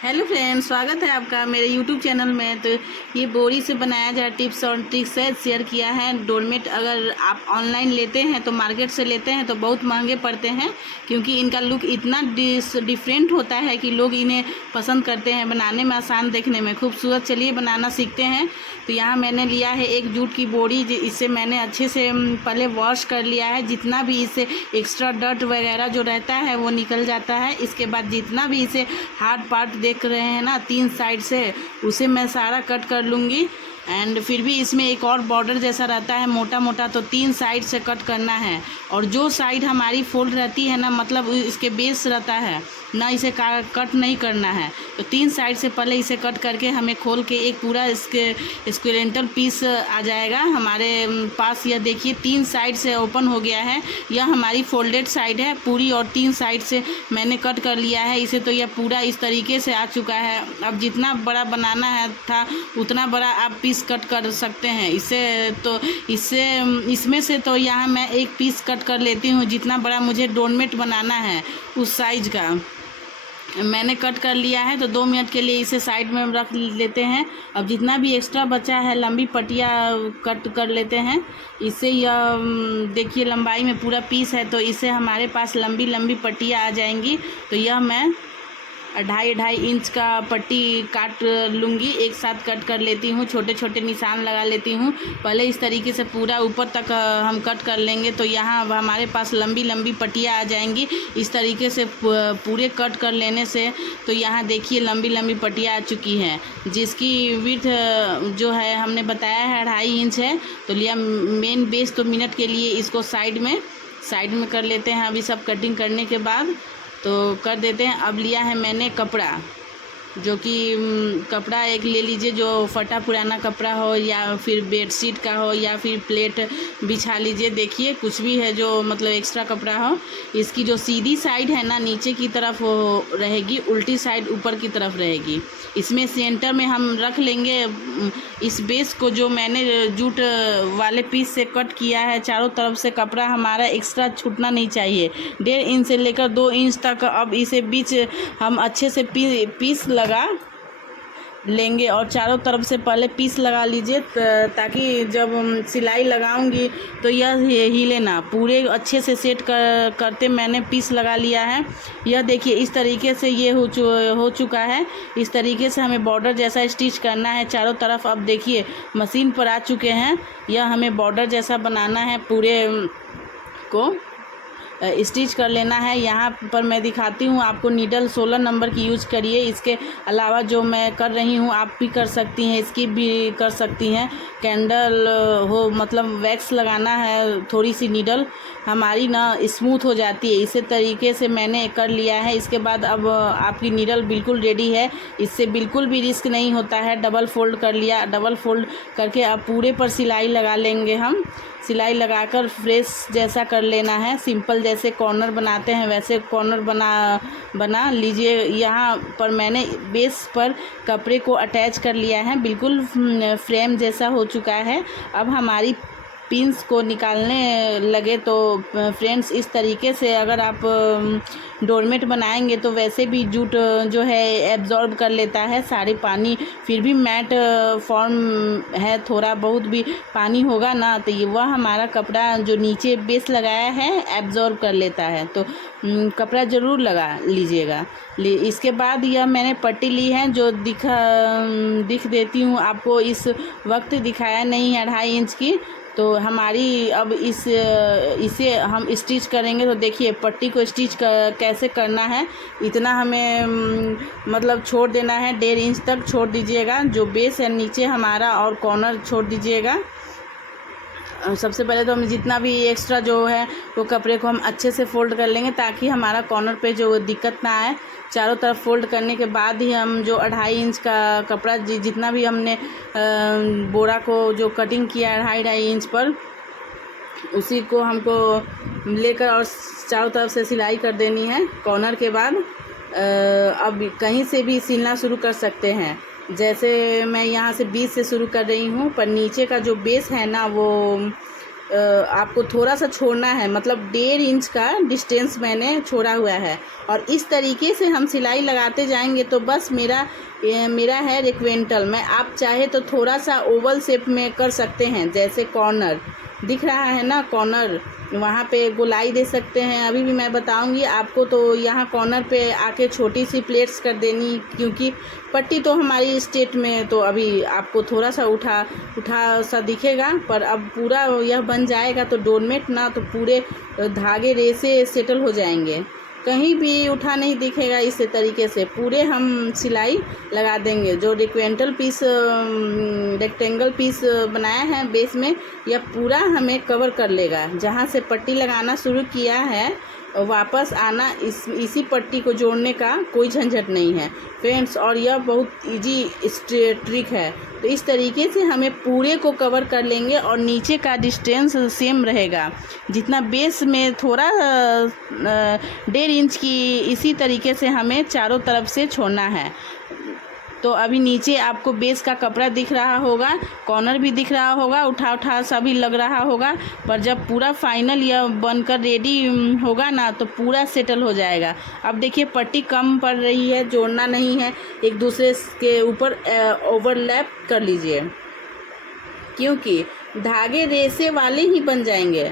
Hello friends, स्वागत है आपका मेरे यूट्यूब चैनल में। तो ये बोरी से बनाया जाए टिप्स और ट्रिक्स है, शेयर किया है। डोरमेट अगर आप ऑनलाइन लेते हैं तो मार्केट से लेते हैं तो बहुत महंगे पड़ते हैं, क्योंकि इनका लुक इतना डिफरेंट होता है कि लोग इन्हें पसंद करते हैं। बनाने में आसान, देखने में खूबसूरत। चलिए बनाना सीखते हैं। तो यहाँ मैंने लिया है एक जूट की बोरी। इसे मैंने अच्छे से पहले वॉश कर लिया है। जितना भी इसे एक्स्ट्रा डर्ट वगैरह जो रहता है वो निकल जाता है। इसके बाद जितना भी इसे हार्ड पार्ट देख रहे हैं ना, 3 साइड से, उसे मैं सारा कट कर लूँगी। एंड फिर भी इसमें एक और बॉर्डर जैसा रहता है मोटा मोटा, तो 3 साइड से कट करना है। और जो साइड हमारी फोल्ड रहती है ना, मतलब इसके बेस रहता है ना, इसे कट नहीं करना है। तो 3 साइड से पहले इसे कट करके हमें खोल के एक पूरा इसके स्क्वेलेंटल पीस आ जाएगा हमारे पास। यह देखिए 3 साइड से ओपन हो गया है। यह हमारी फोल्डेड साइड है पूरी, और 3 साइड से मैंने कट कर लिया है इसे। तो यह पूरा इस तरीके से आ चुका है। अब जितना बड़ा बनाना है था उतना बड़ा आप पीस कट कर सकते हैं इसमें से। तो यहाँ मैं एक पीस कट कर लेती हूँ, जितना बड़ा मुझे डोरमेट बनाना है उस साइज का मैंने कट कर लिया है। तो 2 मिनट के लिए इसे साइड में रख लेते हैं। अब जितना भी एक्स्ट्रा बचा है लंबी पट्टियाँ कट कर लेते हैं। इससे यह देखिए लंबाई में पूरा पीस है, तो इससे हमारे पास लंबी लंबी पट्टियाँ आ जाएंगी। तो यह मैं 2.5 इंच का पट्टी काट लूँगी, एक साथ कट कर लेती हूँ। छोटे छोटे निशान लगा लेती हूँ। पहले इस तरीके से पूरा ऊपर तक हम कट कर लेंगे, तो यहाँ हमारे पास लंबी लंबी पट्टियाँ आ जाएंगी। इस तरीके से पूरे कट कर लेने से तो यहाँ देखिए लंबी लंबी पट्टियाँ आ चुकी हैं, जिसकी विड्थ जो है हमने बताया है 2.5 इंच है। तो लिया मेन बेस। तो मिनट के लिए इसको साइड में कर लेते हैं। अभी सब कटिंग करने के बाद तो कर देते हैं। अब लिया है मैंने कपड़ा, जो कि कपड़ा एक ले लीजिए जो फटा पुराना कपड़ा हो, या फिर बेडशीट का हो, या फिर प्लेट बिछा लीजिए। देखिए कुछ भी है जो मतलब एक्स्ट्रा कपड़ा हो। इसकी जो सीधी साइड है ना नीचे की तरफ वो रहेगी, उल्टी साइड ऊपर की तरफ रहेगी। इसमें सेंटर में हम रख लेंगे इस बेस को, जो मैंने जूट वाले पीस से कट किया है। चारों तरफ से कपड़ा हमारा एक्स्ट्रा छूटना नहीं चाहिए। 1.5 इंच से लेकर 2 इंच तक। अब इसे बीच हम अच्छे से पीस लगा लेंगे, और चारों तरफ से पहले पीस लगा लीजिए, ताकि जब सिलाई लगाऊंगी तो यह हिले ना। पूरे अच्छे से सेट करते मैंने पीस लगा लिया है। यह देखिए इस तरीके से ये हो चुका है। इस तरीके से हमें बॉर्डर जैसा स्टिच करना है चारों तरफ। अब देखिए मशीन पर आ चुके हैं। यह हमें बॉर्डर जैसा बनाना है, पूरे को स्टिच कर लेना है। यहाँ पर मैं दिखाती हूँ आपको, नीडल 16 नंबर की यूज करिए। इसके अलावा जो मैं कर रही हूँ आप भी कर सकती हैं, स्किप भी कर सकती हैं। कैंडल हो मतलब वैक्स लगाना है, थोड़ी सी नीडल हमारी ना स्मूथ हो जाती है। इसी तरीके से मैंने कर लिया है। इसके बाद अब आपकी नीडल बिल्कुल रेडी है। इससे बिल्कुल भी रिस्क नहीं होता है। डबल फोल्ड कर लिया, डबल फोल्ड करके अब पूरे पर सिलाई लगा लेंगे हम। सिलाई लगाकर फ्रेश जैसा कर लेना है। सिंपल जैसे कॉर्नर बनाते हैं वैसे कॉर्नर बना लीजिए। यहाँ पर मैंने बेस पर कपड़े को अटैच कर लिया है, बिल्कुल फ्रेम जैसा हो चुका है। अब हमारी पिंस को निकालने लगे तो फ्रेंड्स इस तरीके से अगर आप डोरमेट बनाएंगे तो वैसे भी जूट जो है एब्जॉर्ब कर लेता है सारे पानी। फिर भी मैट फॉर्म है, थोड़ा बहुत भी पानी होगा ना तो ये वह हमारा कपड़ा जो नीचे बेस लगाया है एब्जॉर्ब कर लेता है। तो कपड़ा ज़रूर लगा लीजिएगा। इसके बाद यह मैंने पट्टी ली है, जो दिख देती हूँ आपको। इस वक्त दिखाया नहीं है 2.5 इंच की। तो हमारी अब इसे हम स्टिच करेंगे। तो देखिए पट्टी को स्टिच कैसे करना है। इतना हमें मतलब छोड़ देना है, 1.5 इंच तक छोड़ दीजिएगा। जो बेस है नीचे हमारा, और कॉर्नर छोड़ दीजिएगा। सबसे पहले तो हम जितना भी एक्स्ट्रा जो है वो कपड़े को हम अच्छे से फोल्ड कर लेंगे, ताकि हमारा कॉर्नर पे जो दिक्कत ना आए। चारों तरफ फोल्ड करने के बाद ही हम जो 2.5 इंच का कपड़ा जितना भी हमने बोरा को जो कटिंग किया है 2.5 इंच पर, उसी को हमको लेकर और चारों तरफ से सिलाई कर देनी है। कॉर्नर के बाद अब कहीं से भी सिलना शुरू कर सकते हैं। जैसे मैं यहाँ से 20 से शुरू कर रही हूँ, पर नीचे का जो बेस है ना वो आपको थोड़ा सा छोड़ना है, मतलब 1.5 इंच का डिस्टेंस मैंने छोड़ा हुआ है। और इस तरीके से हम सिलाई लगाते जाएंगे तो बस मेरा है रेक्टेंगल में। आप चाहे तो थोड़ा सा ओवल शेप में कर सकते हैं, जैसे कॉर्नर दिख रहा है ना, कॉर्नर वहाँ पे गोलाई दे सकते हैं। अभी भी मैं बताऊंगी आपको। तो यहाँ कॉर्नर पे आके छोटी सी प्लेट्स कर देनी, क्योंकि पट्टी तो हमारी स्ट्रेट में, तो अभी आपको थोड़ा सा उठा सा दिखेगा, पर अब पूरा यह बन जाएगा तो डोरमेट ना तो पूरे धागे रेसे सेटल हो जाएंगे, कहीं भी उठा नहीं दिखेगा। इस तरीके से पूरे हम सिलाई लगा देंगे। जो रेक्टेंगल पीस बनाया है बेस में, यह पूरा हमें कवर कर लेगा। जहाँ से पट्टी लगाना शुरू किया है वापस आना, इसी पट्टी को जोड़ने का कोई झंझट नहीं है फ्रेंड्स। और यह बहुत इजी ट्रिक है। तो इस तरीके से हमें पूरे को कवर कर लेंगे और नीचे का डिस्टेंस सेम रहेगा। जितना बेस में थोड़ा 1.5 इंच की, इसी तरीके से हमें चारों तरफ से छोड़ना है। तो अभी नीचे आपको बेस का कपड़ा दिख रहा होगा, कॉर्नर भी दिख रहा होगा, उठा सा भी लग रहा होगा, पर जब पूरा फाइनल यह बनकर रेडी होगा ना तो पूरा सेटल हो जाएगा। अब देखिए पट्टी कम पड़ रही है, जोड़ना नहीं है, एक दूसरे के ऊपर ओवरलैप कर लीजिए, क्योंकि धागे रेसे वाले ही बन जाएंगे।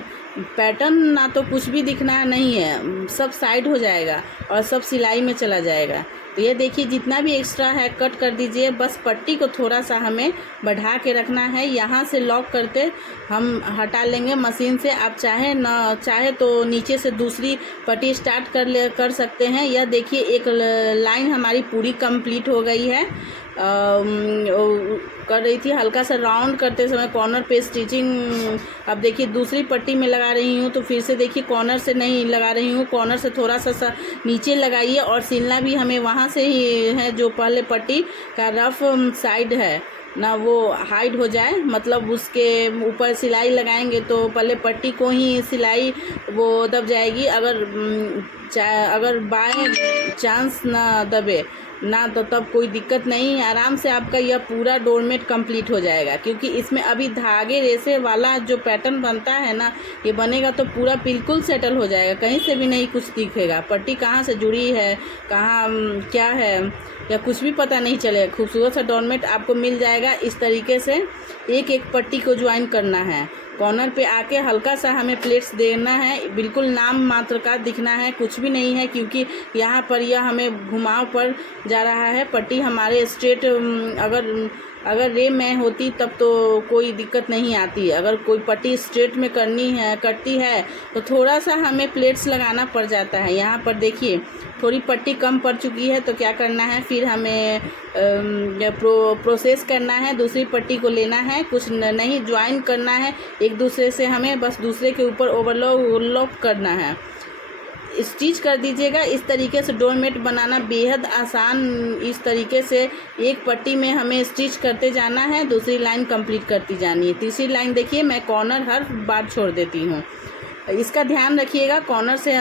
पैटर्न ना तो कुछ भी दिखना नहीं है, सब साइड हो जाएगा और सब सिलाई में चला जाएगा। तो ये देखिए जितना भी एक्स्ट्रा है कट कर दीजिए। बस पट्टी को थोड़ा सा हमें बढ़ा के रखना है। यहाँ से लॉक करके हम हटा लेंगे मशीन से। आप चाहे तो नीचे से दूसरी पट्टी स्टार्ट कर सकते हैं। यह देखिए एक लाइन हमारी पूरी कंप्लीट हो गई है। कर रही थी हल्का सा राउंड करते समय कॉर्नर पे स्टिचिंग। अब देखिए दूसरी पट्टी में लगा रही हूँ, तो फिर से देखिए कॉर्नर से नहीं लगा रही हूँ, कॉर्नर से थोड़ा सा नीचे लगाइए। और सिलना भी हमें वहाँ से ही है, जो पहले पट्टी का रफ साइड है ना वो हाइड हो जाए, मतलब उसके ऊपर सिलाई लगाएंगे तो पहले पट्टी को ही सिलाई वो दब जाएगी। अगर बाय चांस ना दबे ना तो तब कोई दिक्कत नहीं है, आराम से आपका यह पूरा डोरमेट कंप्लीट हो जाएगा। क्योंकि इसमें अभी धागे रेसे वाला जो पैटर्न बनता है ना, ये बनेगा तो पूरा बिल्कुल सेटल हो जाएगा, कहीं से भी नहीं कुछ दिखेगा। पट्टी कहाँ से जुड़ी है, कहाँ क्या है, या कुछ भी पता नहीं चलेगा। खूबसूरत सा डोरमेट आपको मिल जाएगा। इस तरीके से एक एक पट्टी को ज्वाइन करना है। कॉर्नर पे आके हल्का सा हमें प्लेट्स देना है, बिल्कुल नाम मात्र का दिखना है, कुछ भी नहीं है। क्योंकि यहाँ पर यह हमें घुमाव पर जा रहा है। पट्टी हमारे स्ट्रेट अगर रे में होती तब तो कोई दिक्कत नहीं आती। अगर कोई पट्टी स्ट्रेट में कटती है तो थोड़ा सा हमें प्लेट्स लगाना पड़ जाता है। यहाँ पर देखिए थोड़ी पट्टी कम पड़ चुकी है, तो क्या करना है, फिर हमें प्रोसेस करना है। दूसरी पट्टी को लेना है, कुछ नहीं ज्वाइन करना है एक दूसरे से, हमें बस दूसरे के ऊपर ओवरलैप करना है। स्टिच कर दीजिएगा। इस तरीके से डोरमेट बनाना बेहद आसान। इस तरीके से एक पट्टी में हमें स्टिच करते जाना है, दूसरी लाइन कंप्लीट करती जानी है। तीसरी लाइन देखिए मैं कॉर्नर हर बार छोड़ देती हूँ, इसका ध्यान रखिएगा, कॉर्नर से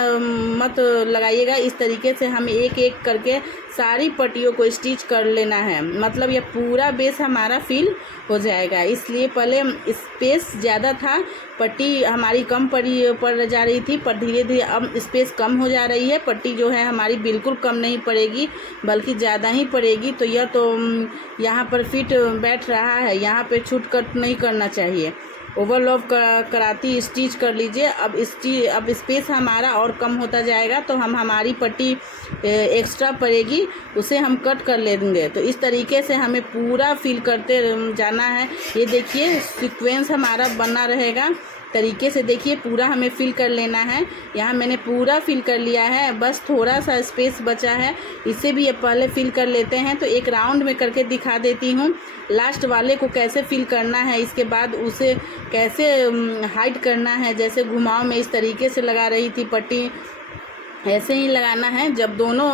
मत लगाइएगा। इस तरीके से हमें एक एक करके सारी पट्टियों को स्टिच कर लेना है, मतलब यह पूरा बेस हमारा फिल हो जाएगा। इसलिए पहले स्पेस ज़्यादा था, पट्टी हमारी कम पड़ जा रही थी, पर धीरे धीरे अब स्पेस कम हो जा रही है। पट्टी जो है हमारी बिल्कुल कम नहीं पड़ेगी, बल्कि ज़्यादा ही पड़ेगी। तो यह तो यहाँ पर फिट बैठ रहा है, यहाँ पे छूट कट नहीं करना चाहिए। ओवरलैप कराती स्टिच कर लीजिए। अब स्पेस हमारा और कम होता जाएगा, तो हमारी पट्टी एक्स्ट्रा पड़ेगी, उसे हम कट कर लेंगे। तो इस तरीके से हमें पूरा फिल करते जाना है। ये देखिए सीक्वेंस हमारा बना रहेगा तरीके से। देखिए पूरा हमें फिल कर लेना है। यहाँ मैंने पूरा फिल कर लिया है, बस थोड़ा सा स्पेस बचा है, इसे भी पहले फिल कर लेते हैं। तो एक राउंड में करके दिखा देती हूँ लास्ट वाले को कैसे फिल करना है, इसके बाद उसे कैसे हाइड करना है। जैसे घुमाव में इस तरीके से लगा रही थी पट्टी, ऐसे ही लगाना है। जब दोनों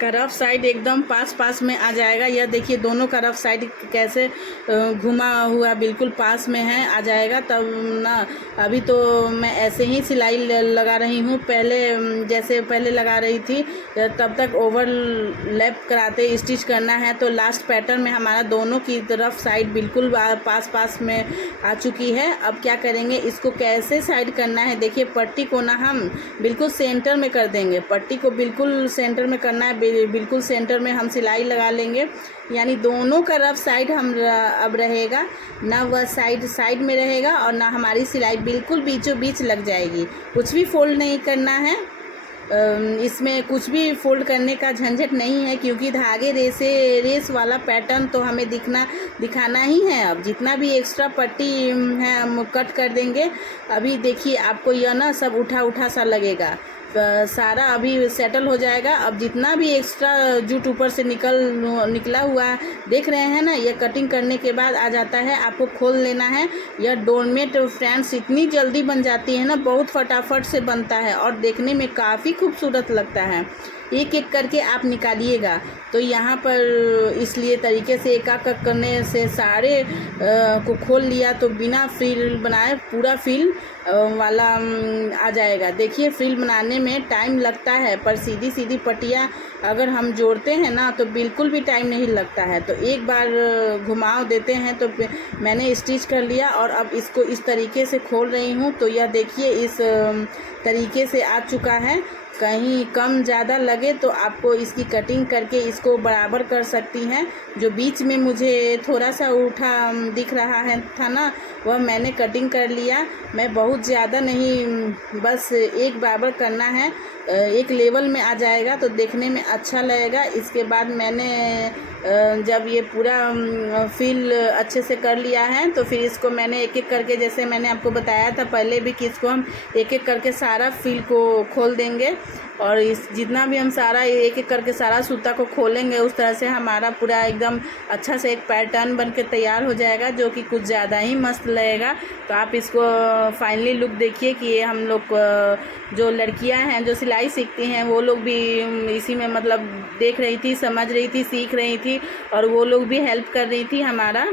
का रफ साइड एकदम पास में आ जाएगा। यह देखिए दोनों का रफ साइड कैसे घुमा हुआ बिल्कुल पास में है, आ जाएगा तब ना। अभी तो मैं ऐसे ही सिलाई लगा रही हूँ, पहले जैसे पहले लगा रही थी तब तक ओवरलैप कराते स्टिच करना है। तो लास्ट पैटर्न में हमारा दोनों की रफ साइड बिल्कुल पास में आ चुकी है। अब क्या करेंगे, इसको कैसे साइड करना है, देखिए पट्टी को ना हम बिल्कुल सेंटर में कर देंगे। पट्टी को बिल्कुल सेंटर में करना है, बिल्कुल सेंटर में हम सिलाई लगा लेंगे। यानी दोनों का रफ साइड हम अब रहेगा ना, वह साइड में रहेगा और ना हमारी सिलाई बिल्कुल बीचों बीच लग जाएगी। कुछ भी फोल्ड नहीं करना है, इसमें कुछ भी फोल्ड करने का झंझट नहीं है, क्योंकि धागे रेस वाला पैटर्न तो हमें दिखाना ही है। अब जितना भी एक्स्ट्रा पट्टी है हम कट कर देंगे। अभी देखिए आपको यह ना सब उठा सा लगेगा, सारा अभी सेटल हो जाएगा। अब जितना भी एक्स्ट्रा जूट ऊपर से निकला हुआ देख रहे हैं ना, यह कटिंग करने के बाद आ जाता है, आपको खोल लेना है। यह डोरमेट फ्रेंड्स इतनी जल्दी बन जाती है ना, बहुत फटाफट से बनता है और देखने में काफ़ी खूबसूरत लगता है। एक एक करके आप निकालिएगा। तो यहाँ पर इसलिए तरीके से एक एक करने से सारे को खोल लिया तो बिना फ्रिल बनाए पूरा फ्रिल वाला आ जाएगा। देखिए फ्रिल बनाने में टाइम लगता है, पर सीधी पट्टियाँ अगर हम जोड़ते हैं ना तो बिल्कुल भी टाइम नहीं लगता है। तो एक बार घुमाव देते हैं तो मैंने स्टिच कर लिया और अब इसको इस तरीके से खोल रही हूँ। तो यह देखिए इस तरीके से आ चुका है। कहीं कम ज़्यादा लगे तो आपको इसकी कटिंग करके इसको बराबर कर सकती हैं। जो बीच में मुझे थोड़ा सा उठा दिख रहा है था ना, वह मैंने कटिंग कर लिया। मैं बहुत ज़्यादा नहीं, बस एक बराबर करना है, एक लेवल में आ जाएगा तो देखने में अच्छा लगेगा। इसके बाद मैंने जब ये पूरा फिल अच्छे से कर लिया है तो फिर इसको मैंने एक एक करके, जैसे मैंने आपको बताया था पहले भी कि इसको हम एक एक करके सारा फिल को खोल देंगे। और इस जितना भी हम सारा एक एक करके सारा सूता को खोलेंगे उस तरह से हमारा पूरा एकदम अच्छा से एक पैटर्न बन के तैयार हो जाएगा, जो कि कुछ ज़्यादा ही मस्त लगेगा। तो आप इसको फाइनली लुक देखिए कि ये हम लोग जो लड़कियां हैं जो सिलाई सीखती हैं वो लोग भी इसी में मतलब देख रही थी, समझ रही थी, सीख रही थी और वो लोग भी हेल्प कर रही थी हमारा।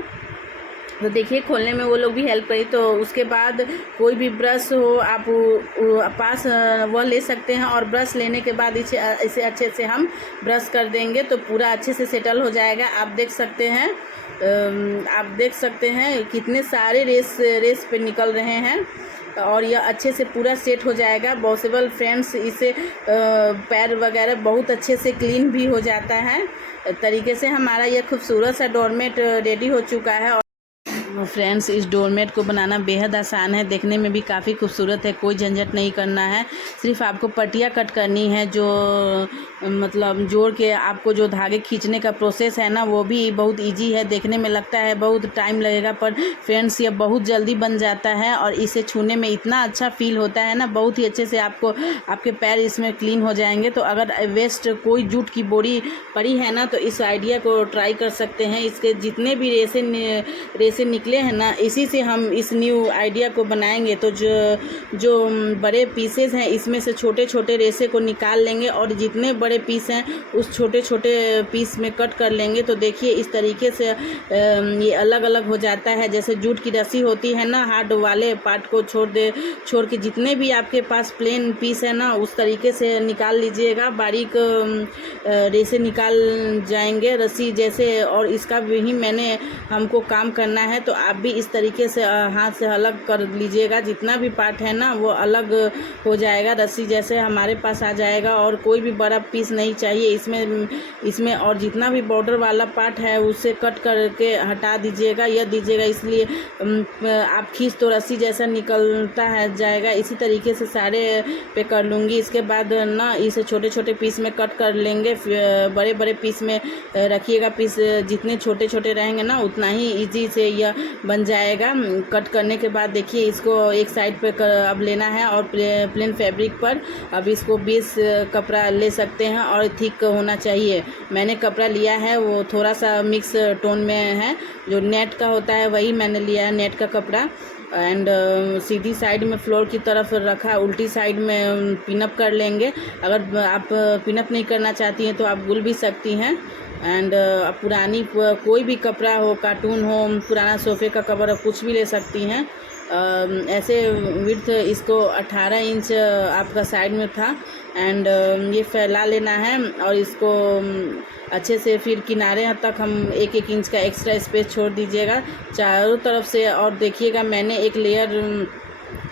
तो देखिए खोलने में वो लोग भी हेल्प करी। तो उसके बाद कोई भी ब्रश हो आप पास वह ले सकते हैं और ब्रश लेने के बाद इसे अच्छे से हम ब्रश कर देंगे तो पूरा अच्छे से सेटल हो जाएगा। आप देख सकते हैं कितने सारे रेस पे निकल रहे हैं और यह अच्छे से पूरा सेट हो जाएगा। वॉशेबल फ्रेंड्स, इससे पैर वगैरह बहुत अच्छे से क्लीन भी हो जाता है। तरीके से हमारा यह खूबसूरत सा डोरमेट रेडी हो चुका है। फ्रेंड्स इस डोरमेट को बनाना बेहद आसान है, देखने में भी काफ़ी खूबसूरत है। कोई झंझट नहीं करना है, सिर्फ आपको पट्टियाँ कट करनी है। जो मतलब जोड़ के आपको जो धागे खींचने का प्रोसेस है ना वो भी बहुत इजी है। देखने में लगता है बहुत टाइम लगेगा, पर फ्रेंड्स ये बहुत जल्दी बन जाता है और इसे छूने में इतना अच्छा फील होता है ना, बहुत ही अच्छे से आपके पैर इसमें क्लीन हो जाएंगे। तो अगर वेस्ट कोई जूट की बोरी पड़ी है ना तो इस आइडिया को ट्राई कर सकते हैं। इसके जितने भी रेसे निकले हैं ना, इसी से हम इस न्यू आइडिया को बनाएंगे। तो जो बड़े पीसेस हैं इसमें से छोटे छोटे रेसे को निकाल लेंगे और जितने बड़े पीस हैं उस छोटे छोटे पीस में कट कर लेंगे। तो देखिए इस तरीके से ये अलग अलग हो जाता है। जैसे जूट की रस्सी होती है ना, हार्ड वाले पार्ट को छोड़ के जितने भी आपके पास प्लेन पीस है ना उस तरीके से निकाल लीजिएगा। बारीक रेसे निकाल जाएंगे रस्सी जैसे। और इसका भी हमको काम करना है तो आप भी इस तरीके से हाथ से अलग कर लीजिएगा। जितना भी पार्ट है ना वो अलग हो जाएगा, रस्सी जैसे हमारे पास आ जाएगा। और कोई भी बड़ा पीस नहीं चाहिए इसमें और जितना भी बॉर्डर वाला पार्ट है उसे कट करके हटा दीजिएगा। यह दीजिएगा इसलिए आप खींच तो रस्सी जैसा निकलता है जाएगा। इसी तरीके से सारे पे कर लूँगी। इसके बाद ना इसे छोटे छोटे पीस में कट कर लेंगे, बड़े बड़े पीस में रखिएगा। पीस जितने छोटे छोटे रहेंगे ना उतना ही ईजी से यह बन जाएगा। कट करने के बाद देखिए इसको एक साइड पे अब लेना है और प्लेन फैब्रिक पर अब इसको 20 कपड़ा ले सकते हैं और थिक होना चाहिए। मैंने कपड़ा लिया है वो थोड़ा सा मिक्स टोन में है, जो नेट का होता है वही मैंने लिया है, नेट का कपड़ा। एंड सीधी साइड में फ्लोर की तरफ रखा, उल्टी साइड में पिनअप कर लेंगे। अगर आप पिनअप नहीं करना चाहती हैं तो आप गुल भी सकती हैं। एंड पुरानी कोई भी कपड़ा हो, कार्टून हो, पुराना सोफ़े का कवर हो, कुछ भी ले सकती हैं। ऐसे विड्थ इसको 18 इंच आपका साइड में था। एंड ये फैला लेना है और इसको अच्छे से फिर किनारे तक हम 1-1 इंच का एक्स्ट्रा स्पेस छोड़ दीजिएगा चारों तरफ से। और देखिएगा मैंने एक लेयर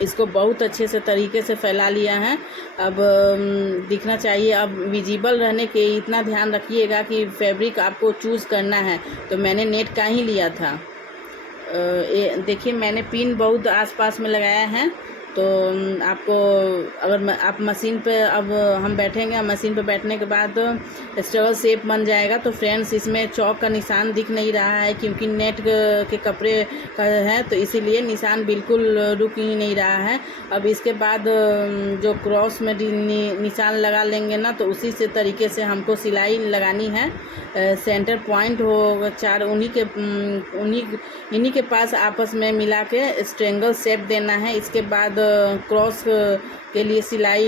इसको बहुत अच्छे से तरीके से फैला लिया है। अब दिखना चाहिए, अब विजिबल रहने के इतना ध्यान रखिएगा कि फैब्रिक आपको चूज़ करना है। तो मैंने नेट का ही लिया था। देखिए मैंने पिन बहुत आसपास में लगाया है। तो आपको अगर आप मशीन पे, अब हम बैठेंगे, मशीन पे बैठने के बाद स्ट्रगल शेप बन जाएगा। तो फ्रेंड्स इसमें चौक का निशान दिख नहीं रहा है क्योंकि नेट के कपड़े का है, तो इसीलिए निशान बिल्कुल रुक ही नहीं रहा है। अब इसके बाद जो क्रॉस में निशान लगा लेंगे ना, तो उसी से तरीके से हमको सिलाई लगानी है। सेंटर पॉइंट हो 4 इन्हीं के पास आपस में मिला के स्ट्रेंगल शेप देना है। इसके बाद क्रॉस के लिए सिलाई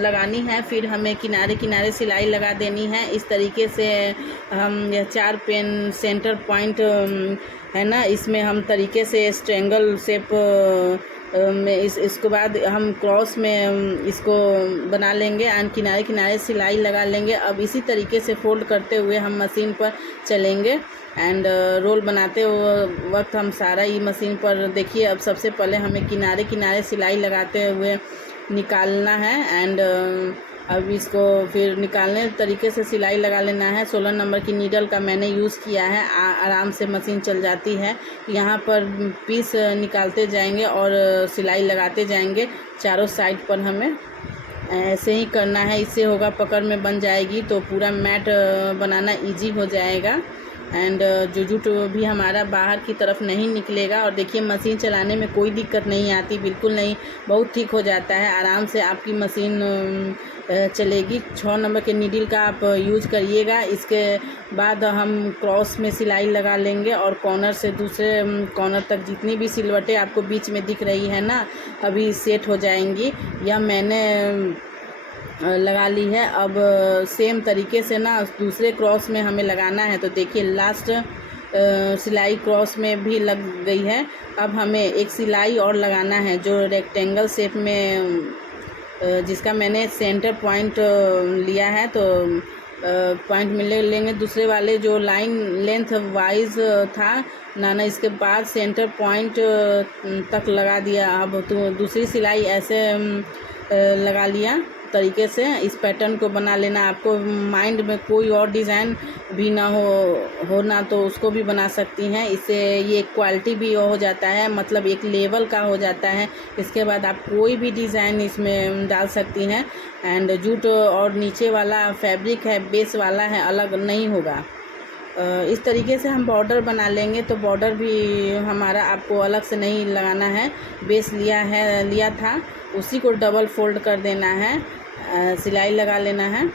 लगानी है, फिर हमें किनारे किनारे सिलाई लगा देनी है। इस तरीके से हम यह 4 पेन सेंटर पॉइंट है ना, इसमें हम तरीके से स्ट्रेंगल शेप में इसके बाद हम क्रॉस में इसको बना लेंगे एंड किनारे किनारे सिलाई लगा लेंगे। अब इसी तरीके से फोल्ड करते हुए हम मशीन पर चलेंगे। एंड रोल बनाते वक्त हम सारा ही मशीन पर, देखिए अब सबसे पहले हमें किनारे किनारे सिलाई लगाते हुए निकालना है। एंड अब इसको फिर निकालने तरीके से सिलाई लगा लेना है। 16 नंबर की नीडल का मैंने यूज़ किया है, आराम से मशीन चल जाती है। यहाँ पर पीस निकालते जाएंगे और सिलाई लगाते जाएंगे चारों साइड पर। हमें ऐसे ही करना है, इससे होगा पकड़ में बन जाएगी तो पूरा मैट बनाना इजी हो जाएगा। एंड जो जूट भी हमारा बाहर की तरफ नहीं निकलेगा। और देखिए मशीन चलाने में कोई दिक्कत नहीं आती, बिल्कुल नहीं, बहुत ठीक हो जाता है, आराम से आपकी मशीन चलेगी। 6 नंबर के नीडल का आप यूज करिएगा। इसके बाद हम क्रॉस में सिलाई लगा लेंगे और कॉर्नर से दूसरे कॉर्नर तक जितनी भी सिलवटें आपको बीच में दिख रही है ना, अभी सेट हो जाएंगी। यह मैंने लगा ली है। अब सेम तरीके से ना दूसरे क्रॉस में हमें लगाना है। तो देखिए लास्ट सिलाई क्रॉस में भी लग गई है। अब हमें एक सिलाई और लगाना है जो रेक्टेंगल शेप में, जिसका मैंने सेंटर पॉइंट लिया है। तो पॉइंट मिले लेंगे दूसरे वाले जो लाइन लेंथ वाइज था ना, इसके बाद सेंटर पॉइंट तक लगा दिया। अब तो दूसरी सिलाई ऐसे लगा लिया तरीके से। इस पैटर्न को बना लेना। आपको माइंड में कोई और डिज़ाइन भी ना हो ना तो उसको भी बना सकती हैं। इससे ये क्वालिटी भी हो जाता है, मतलब एक लेवल का हो जाता है। इसके बाद आप कोई भी डिज़ाइन इसमें डाल सकती हैं। एंड जूट और नीचे वाला फैब्रिक है, बेस वाला है, अलग नहीं होगा। इस तरीके से हम बॉर्डर बना लेंगे। तो बॉर्डर भी हमारा आपको अलग से नहीं लगाना है, बेस लिया था उसी को डबल फोल्ड कर देना है, सिलाई लगा लेना है।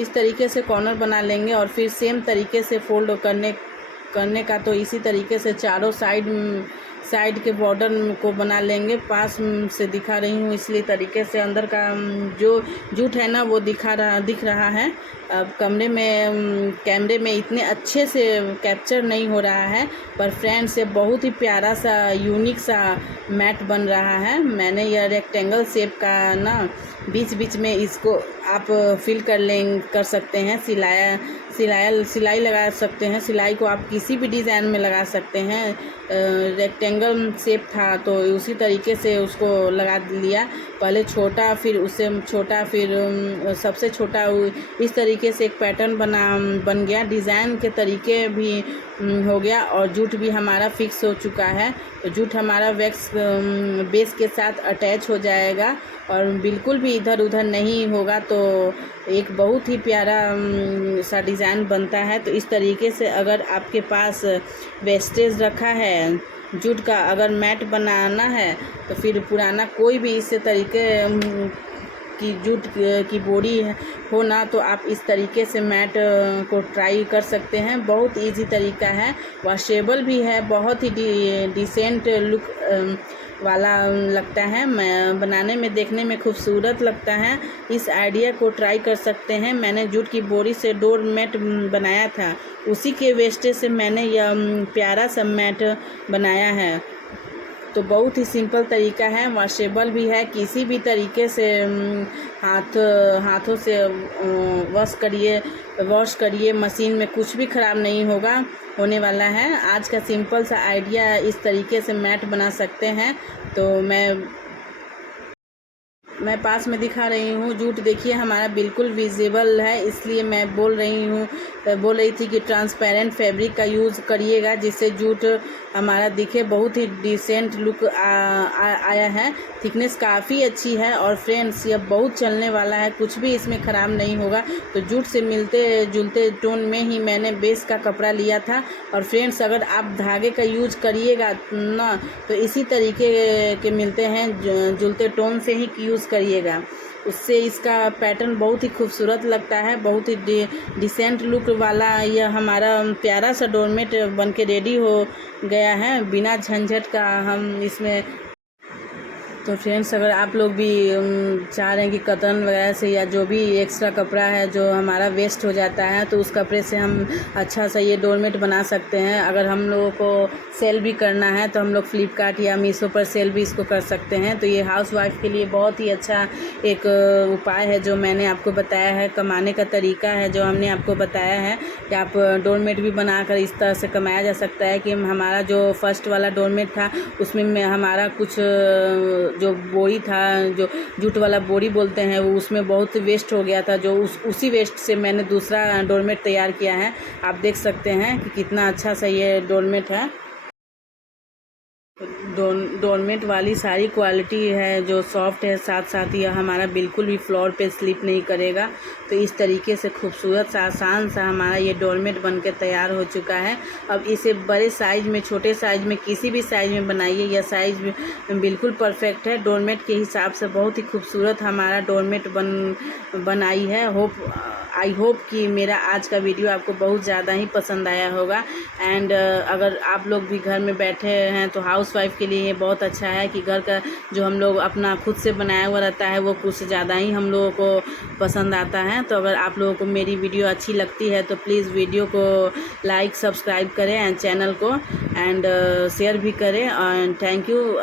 इस तरीके से कॉर्नर बना लेंगे और फिर सेम तरीके से फोल्ड करने का तो इसी तरीके से चारों साइड के बॉर्डर को बना लेंगे। पास से दिखा रही हूँ इसलिए तरीके से अंदर का जो जूट है ना वो दिख रहा है। अब कैमरे में इतने अच्छे से कैप्चर नहीं हो रहा है, पर फ्रेंड्स से बहुत ही प्यारा सा यूनिक सा मैट बन रहा है। मैंने यह रेक्टेंगल शेप का ना बीच में इसको आप फिल कर सकते हैं, सिलाई लगा सकते हैं। सिलाई को आप किसी भी डिज़ाइन में लगा सकते हैं। रेक्टेंगल शेप था तो उसी तरीके से उसको लगा लिया, पहले छोटा फिर उससे छोटा फिर सबसे छोटा। इस तरीके से एक पैटर्न बन गया, डिज़ाइन के तरीके भी हो गया और जूट भी हमारा फिक्स हो चुका है। तो जूट हमारा वैक्स बेस के साथ अटैच हो जाएगा और बिल्कुल भी इधर उधर नहीं होगा। तो एक बहुत ही प्यारा सा डिज़ाइन बनता है। तो इस तरीके से अगर आपके पास वेस्टेज रखा है जूट का, अगर मैट बनाना है तो फिर पुराना कोई भी इससे तरीके की जूट की बोरी हो ना, तो आप इस तरीके से मैट को ट्राई कर सकते हैं। बहुत इजी तरीका है, वॉशेबल भी है, बहुत ही डिसेंट लुक वाला लगता है, बनाने में देखने में खूबसूरत लगता है। इस आइडिया को ट्राई कर सकते हैं। मैंने जूट की बोरी से डोर मैट बनाया था, उसी के वेस्टेज से मैंने यह प्यारा सा मैट बनाया है। तो बहुत ही सिंपल तरीका है, वॉशेबल भी है। किसी भी तरीके से हाथों से वॉश करिए, मशीन में कुछ भी ख़राब नहीं होने वाला है। आज का सिंपल सा आइडिया, इस तरीके से मैट बना सकते हैं। तो मैं पास में दिखा रही हूँ। जूट देखिए हमारा बिल्कुल विजिबल है, इसलिए मैं बोल रही थी कि ट्रांसपेरेंट फैब्रिक का यूज़ करिएगा, जिससे जूट हमारा दिखे। बहुत ही डिसेंट लुक आया है। थिकनेस काफ़ी अच्छी है और फ्रेंड्स यह बहुत चलने वाला है, कुछ भी इसमें ख़राब नहीं होगा। तो जूट से मिलते जुलते टोन में ही मैंने बेस का कपड़ा लिया था। और फ्रेंड्स अगर आप धागे का यूज़ करिएगा ना, तो इसी तरीके के मिलते हैं, जुलते टोन से ही यूज़ करिएगा, उससे इसका पैटर्न बहुत ही खूबसूरत लगता है। बहुत ही डिसेंट लुक वाला यह हमारा प्यारा सा डोरमेट बन के रेडी हो गया है, बिना झंझट का हम इसमें। तो फ्रेंड्स अगर आप लोग भी चाह रहे हैं कि कतन वगैरह से या जो भी एक्स्ट्रा कपड़ा है जो हमारा वेस्ट हो जाता है, तो उस कपड़े से हम अच्छा सा ये डोरमेट बना सकते हैं। अगर हम लोगों को सेल भी करना है तो हम लोग फ्लिपकार्ट या मीशो पर सेल भी इसको कर सकते हैं। तो ये हाउसवाइफ के लिए बहुत ही अच्छा एक उपाय है जो मैंने आपको बताया है, कमाने का तरीका है जो हमने आपको बताया है कि आप डोरमेट भी बनाकर इस तरह से कमाया जा सकता है। कि हमारा जो फर्स्ट वाला डोरमेट था उसमें हमारा कुछ जो बोरी था, जो जूट वाला बोरी बोलते हैं, वो उसमें बहुत वेस्ट हो गया था। जो उसी वेस्ट से मैंने दूसरा डोरमेट तैयार किया है। आप देख सकते हैं कि कितना अच्छा सा ये डोरमेट है। डोरमेट वाली सारी क्वालिटी है जो सॉफ्ट है, साथ साथ यह हमारा बिल्कुल भी फ्लोर पे स्लिप नहीं करेगा। तो इस तरीके से खूबसूरत सा आसान सा हमारा ये डोरमेट बन के तैयार हो चुका है। अब इसे बड़े साइज़ में, छोटे साइज़ में, किसी भी साइज़ में बनाइए, यह साइज़ बिल्कुल परफेक्ट है। डोरमेट के हिसाब से बहुत ही खूबसूरत हमारा डोरमेट बन आई है। आई होप कि मेरा आज का वीडियो आपको बहुत ज़्यादा ही पसंद आया होगा। एंड अगर आप लोग भी घर में बैठे हैं तो हाउसवाइफ के लिए ये बहुत अच्छा है कि घर का जो हम लोग अपना खुद से बनाया हुआ रहता है वो कुछ ज़्यादा ही हम लोगों को पसंद आता है। तो अगर आप लोगों को मेरी वीडियो अच्छी लगती है तो प्लीज़ वीडियो को लाइक सब्सक्राइब करें एंड चैनल को एंड शेयर भी करें। And thank you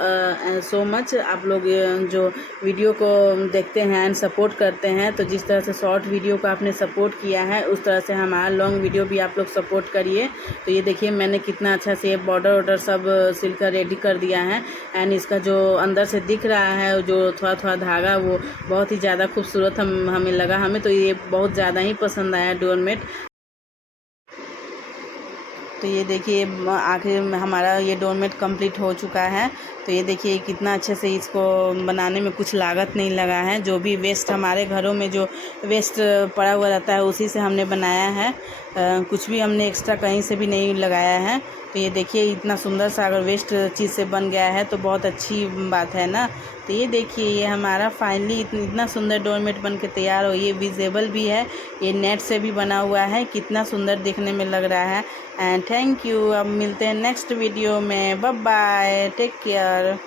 so much. आप लोग जो वीडियो को देखते हैं एंड सपोर्ट करते हैं, तो जिस तरह से शॉर्ट वीडियो को आपने सपोर्ट किया है उस तरह से हमारा लॉन्ग वीडियो भी आप लोग सपोर्ट करिए। तो ये देखिए मैंने कितना अच्छा से बॉर्डर वॉर्डर सब सिलकर रेडी कर दिया है। एंड इसका जो अंदर से दिख रहा है जो थोड़ा थोड़ा धागा, वो बहुत ही ज़्यादा खूबसूरत हमें लगा। हमें तो ये बहुत ज़्यादा ही पसंद आया डोरमेट। तो ये देखिए आखिर में हमारा ये डोरमेट कंप्लीट हो चुका है। तो ये देखिए कितना अच्छे से इसको बनाने में कुछ लागत नहीं लगा है। जो भी वेस्ट हमारे घरों में जो वेस्ट पड़ा हुआ रहता है उसी से हमने बनाया है। कुछ भी हमने एक्स्ट्रा कहीं से भी नहीं लगाया है। तो ये देखिए इतना सुंदर सा अगर वेस्ट चीज़ से बन गया है तो बहुत अच्छी बात है ना। तो ये देखिए ये हमारा फाइनली इतना सुंदर डोरमेट बन के तैयार हो। ये विजेबल भी है, ये नेट से भी बना हुआ है, कितना सुंदर दिखने में लग रहा है। And thank you. अब मिलते हैं नेक्स्ट वीडियो में। Bye bye, take care.